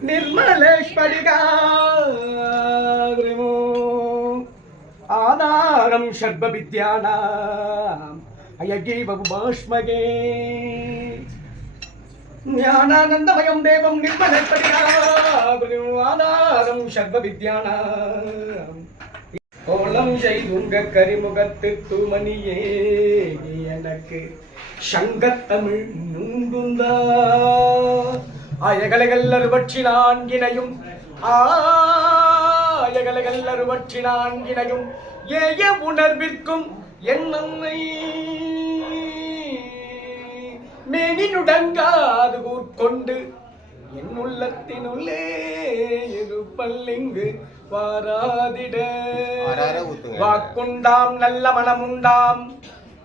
निर्मलेश्वरिकाग्रमो आधारं सर्वविद्यानाम् अयगेव भस्मगे ज्ञानानन्दमयं देवं निर्मलेश्वरिकाग्रमो आधारं सर्वविद्यानाम् கோலம் செய்துங்க கரிமுகத்து தூமணியே எனக்கு சங்கத்தமிழ் நுங்குந்தா ஆயகலைகள் அறுபற்றி நான்கினையும் ஆயகலைகள் அறுபற்றி நான்கினையும் ஏய உணர்விற்கும் என்னை மேனினுடங்காது கூர்கொண்டு என் உள்ளத்தினுள்ளே இருப்பல்லிங்கு வாராதிட வாக்குண்டாம் நல்ல மனமுண்டாம்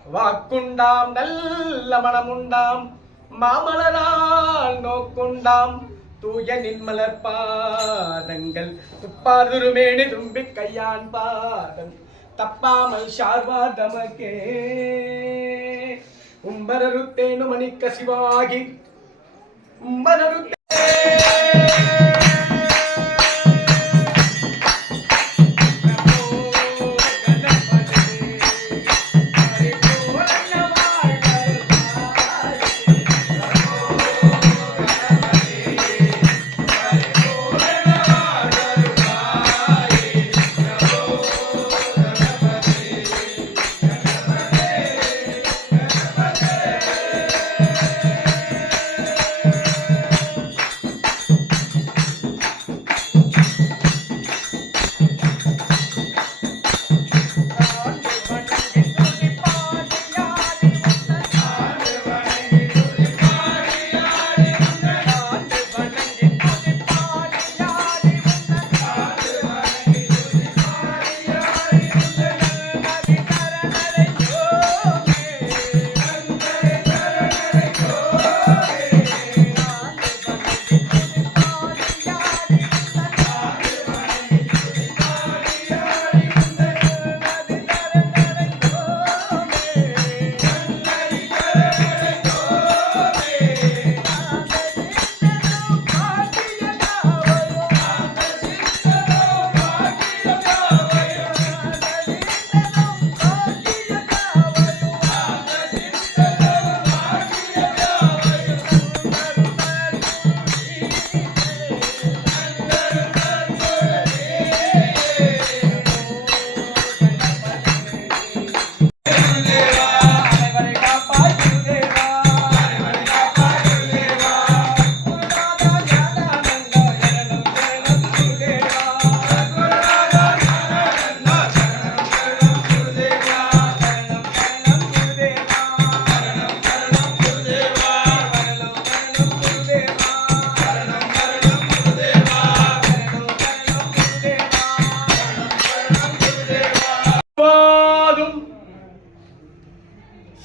வாக்குண்டாம் நல்ல மனமுண்டாம் மாமலரால் நோக்குண்டாம் தூய நின்மலர் பாதங்கள் துப்பாதுருமேனி தும்பி கையான் பாதம் தப்பாமல் சார்வாதமக்கே உம்பரருத்தேனு மணிக்க சிவாகி உம்பரருத்தே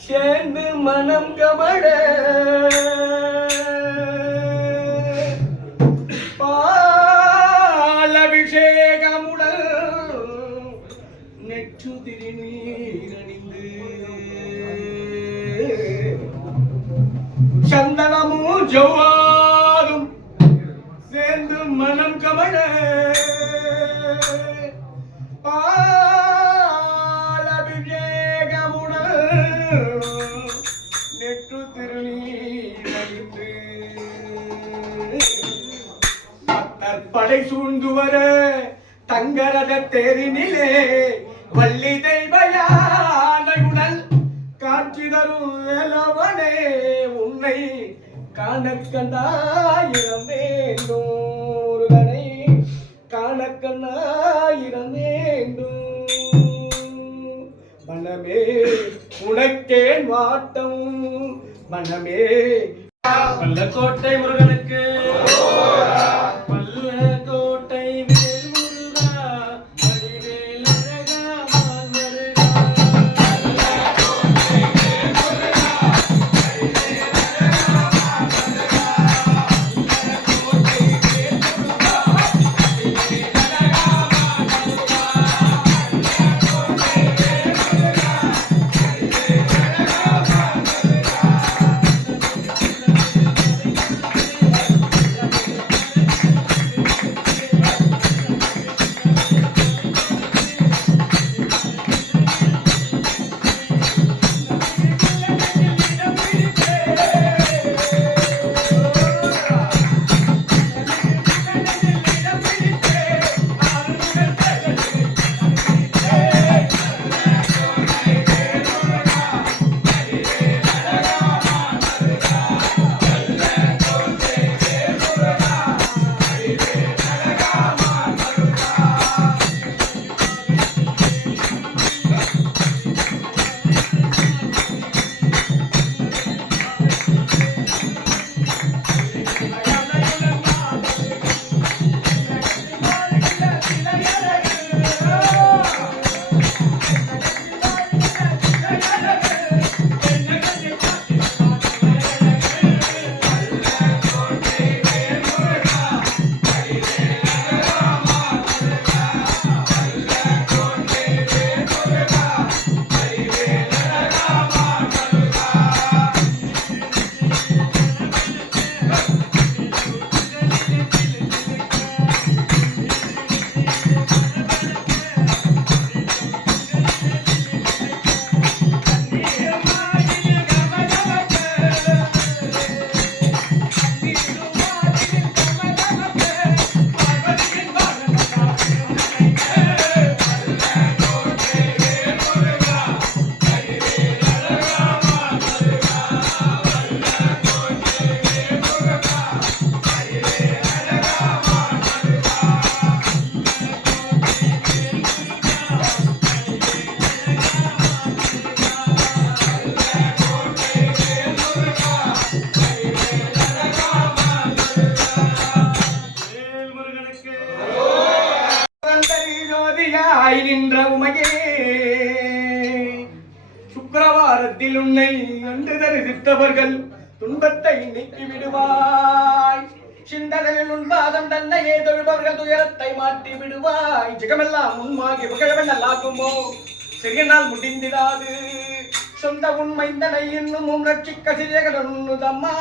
சேர்ந்து மனம் கமட பாலபிஷேகமுடல் நெற்று திருநீரணிந்து சந்தனமும் ஜவ்வாதும் சேர்ந்து மனம் கமட நெற்று திருநீரணிந்து படை சூழ்ந்து வர தங்கரத தேரினிலே வள்ளி தெய்வ யானையுடல் காட்சி தரும் வேலவனே உன்னை காணக்கண்டாயிரம் வேண்டும் முருகனை காணக்கண்டாயிரம் வேண்டும் மனமே உனக்கேன் வாட்டம் மனமே பல்லக்கோட்டை முருகனுக்கு பல்லக்கோட்டை வேல் முருகா வடிவேல் அழகா மால்வருகா பல்லக்கோட்டை வேல் முருகா வடிவேல் அழகா மால்வருகா பல்லக்கோட்டை வேல் முருகா வடிவேல் அழகா மால்வருகா பல்லக்கோட்டை துன்பத்தில் உன்னை கண்டு தரிசித்தவர்கள் துன்பத்தை நீக்கி விடுவாய். சிந்தனையில் உன் பாதம் தன்னையே தொழுபவர்கள் துயரத்தை மாற்றி விடுவாய். ஜெகமெல்லாம் முன்மாகி புகழவன் நல்லாக்குமோ சிறிய நாள் முடிந்திடாது. சொந்த உண்மைந்தனை இன்னும் ரட்சிக்க சிறியகடம்மா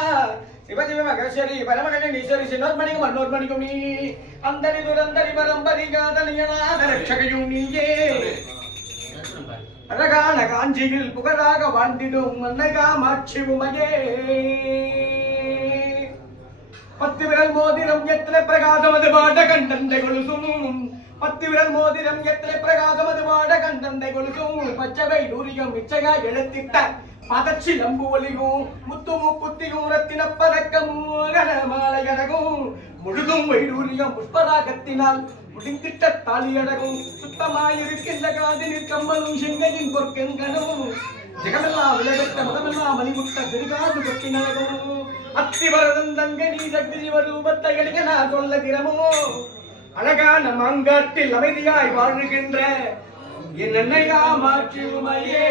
சிவஜிவ மகேஸ்வரி பரமணி நீஸ்வரி சினோர்மணிக்கும் அன்னோர்மணிக்கும் நீ அந்தரி துரந்தரி பரம்பரிகாதனியனாத ரட்சகையும் நீயே. அழகான காஞ்சியில் புகழாக வாழ்ந்திடும் அன்னகாமாட்சி உமையே. 10 விரல் மோதிரம் எத்தனை பிரகாசம் அது பாட கண்டந்தை கொலுசும். 10 விரல் மோதிரம் எத்தனை பிரகாசம் அது பாட கண்டந்தை கொலுசும். பச்சவை டூரியம் மிச்சகா எழுத்திட்ட பதச்சி நம்பு ஒலிகும் முத்துமு குத்தியும் ரத்தின பதக்கமும் கனமாலை அடகும் முழுதும் வைடூரியம் புஷ்பராகத்தினால் முடிந்திட்ட தாலியடகும் சுத்தமாயிருக்கின்ற காதினில் கம்மலும் செங்கையின் பொற்கெங்கனும் ஜெகமெல்லாம் விலகட்ட முதமெல்லாம் மணிமுட்ட சிறுகாது கொட்டி நடக்கும். அத்திவரதன் தங்கை நீ சக்தி சிவரூபத்தை எடுக்க நான் சொல்ல திறமோ. அழகான மாங்காட்டில் அமைதியாய் வாழ்கின்ற என் அன்னையா மாற்றி உமையே.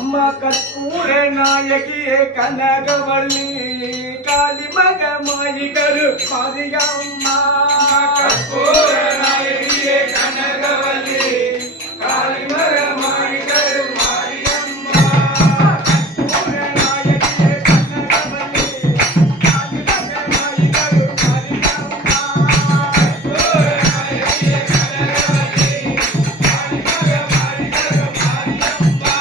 அம்மா கற்பூர நாயகியே கனகவள்ளி காளி மகமாயி கரு மாரியம்மா. கற்பூர நாயகியே கனகவள்ளி காளி மகமாயி கரு மாரியம்மா. கற்பூர நாயகியே கனகவள்ளி காளி மகமாயி கரு மாரியம்மா. கற்பூர நாயகியே கனகவள்ளி காளி மகமாயி கரு மாரியம்மா.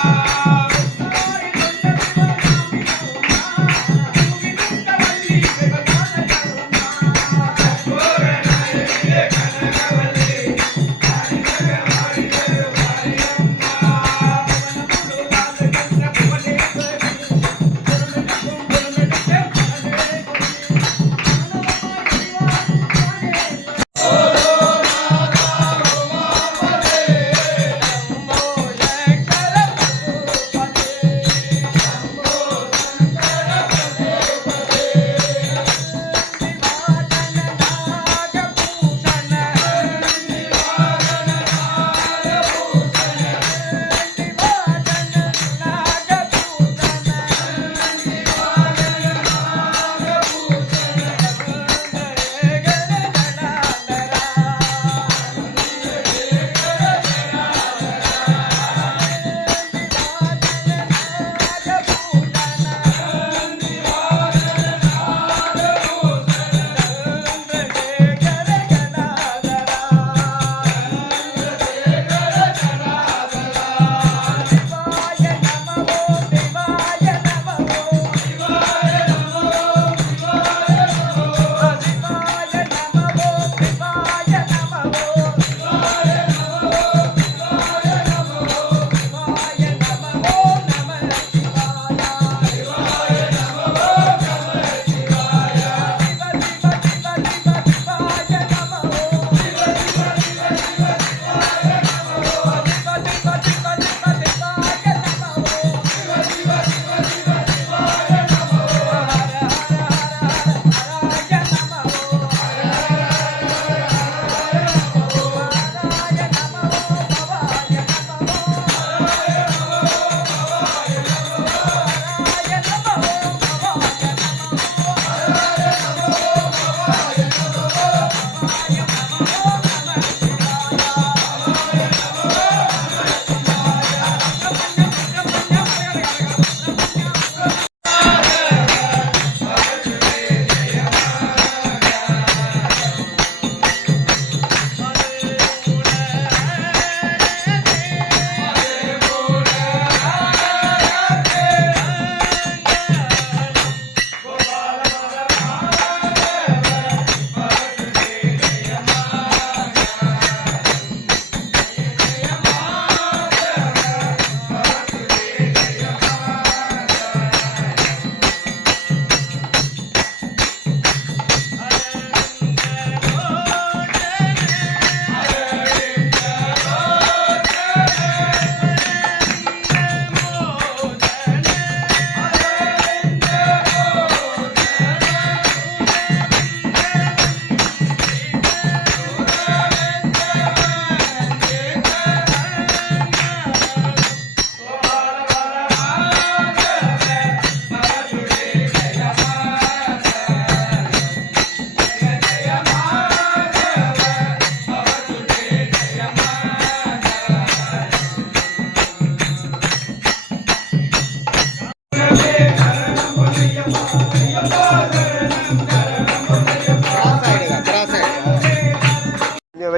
கற்பூர நாயகியே கனகவள்ளி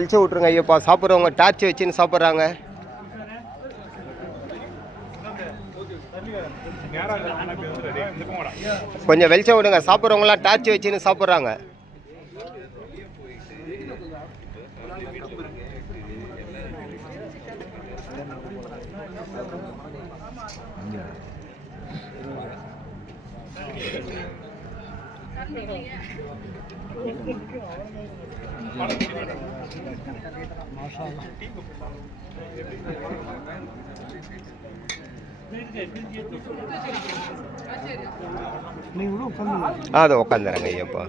வெளிச்சம் விட்ருங்க ஐயப்பா. சாப்பிட்றவங்க டார்ச் வச்சுன்னு சாப்பிட்றாங்க. கொஞ்சம் வெளிச்சம் விடுங்க. சாப்பிட்றவங்களாம் டார்ச் வச்சுன்னு சாப்பிட்றாங்க. அது உட்காந்துறேங்க ஐயப்பா.